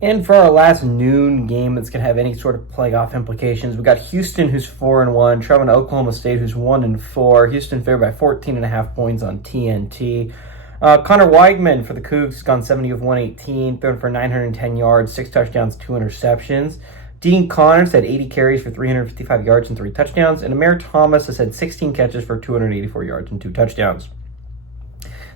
And for our last noon game that's going to have any sort of playoff implications, we got Houston, who's 4-1, traveling to Oklahoma State, who's 1-4. Houston favored by 14.5 points on TNT. Connor Weigman for the Cougs has gone 70 of 118, thrown for 910 yards, 6 touchdowns, 2 interceptions. Dean Connors had 80 carries for 355 yards and 3 touchdowns, and Amir Thomas has had 16 catches for 284 yards and 2 touchdowns.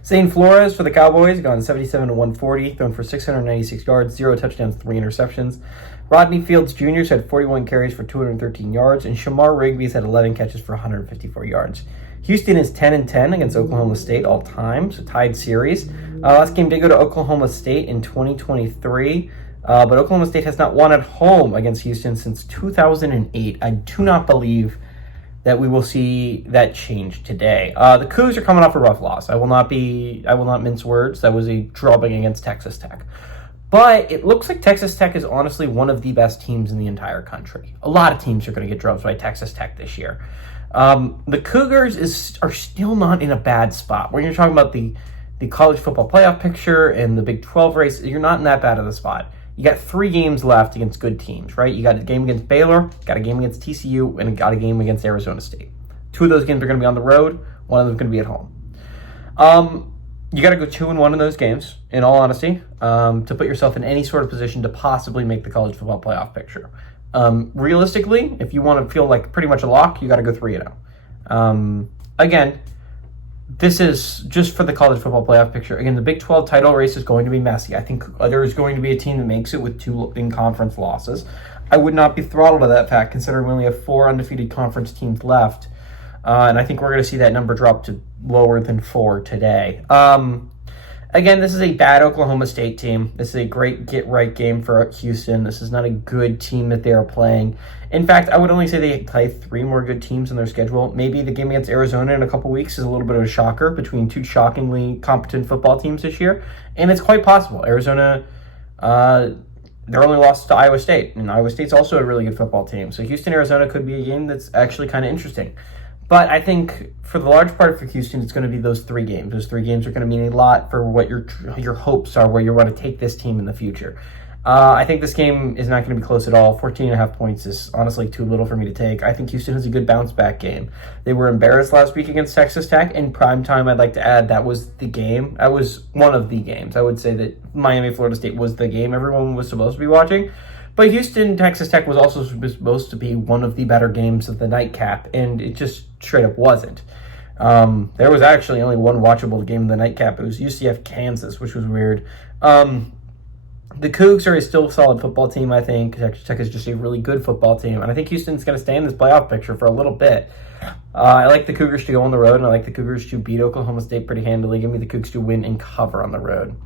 Zane Flores for the Cowboys gone 77 to 140, thrown for 696 yards, 0 touchdowns, 3 interceptions. Rodney Fields Jr. had 41 carries for 213 yards, and Shamar Rigby's had 11 catches for 154 yards. Houston is 10-10 against Oklahoma State all time, so tied series. Last game did go to Oklahoma State in 2023, but Oklahoma State has not won at home against Houston since 2008. I do not believe that we will see that change today. The Cougs are coming off a rough loss. I will not mince words. That was a drubbing against Texas Tech. But it looks like Texas Tech is honestly one of the best teams in the entire country. A lot of teams are going to get drubbed by Texas Tech this year. The Cougars are still not in a bad spot. When you're talking about the college football playoff picture and the Big 12 race, you're not in that bad of a spot. You got 3 games left against good teams, right? You got a game against Baylor, got a game against TCU, and got a game against Arizona State. 2 of those games are going to be on the road. One of them is going to be at home. You got to go 2-1 in those games, in all honesty, to put yourself in any sort of position to possibly make the college football playoff picture. Realistically, if you want to feel like pretty much a lock, you got to go 3-0. Again, this is just for the college football playoff picture. Again, the Big 12 title race is going to be messy. I think there is going to be a team that makes it with 2 in-conference losses. I would not be throttled to that fact, considering we only have 4 undefeated conference teams left. And I think we're going to see that number drop to lower than 4 today. Again, this is a bad Oklahoma State team. This is a great get-right game for Houston. This is not a good team that they are playing. In fact, I would only say they play 3 more good teams in their schedule. Maybe the game against Arizona in a couple weeks is a little bit of a shocker between 2 shockingly competent football teams this year. And it's quite possible. Arizona, their only loss to Iowa State. And Iowa State's also a really good football team. So Houston-Arizona could be a game that's actually kind of interesting. But I think for the large part for Houston, it's going to be those 3 games. Those 3 games are going to mean a lot for what your hopes are, where you want to take this team in the future. I think this game is not going to be close at all. 14.5 points is honestly too little for me to take. I think Houston has a good bounce-back game. They were embarrassed last week against Texas Tech. In prime time, I'd like to add, that was the game. That was one of the games. I would say that Miami-Florida State was the game everyone was supposed to be watching. But Houston-Texas Tech was also supposed to be one of the better games of the nightcap, and it just straight up wasn't. There was actually only one watchable game in the nightcap. It was UCF-Kansas, which was weird. The Cougs are a still solid football team, I think. Texas Tech is just a really good football team, and I think Houston's going to stay in this playoff picture for a little bit. I like the Cougars to go on the road, and I like the Cougars to beat Oklahoma State pretty handily. Give me the Cougs to win and cover on the road.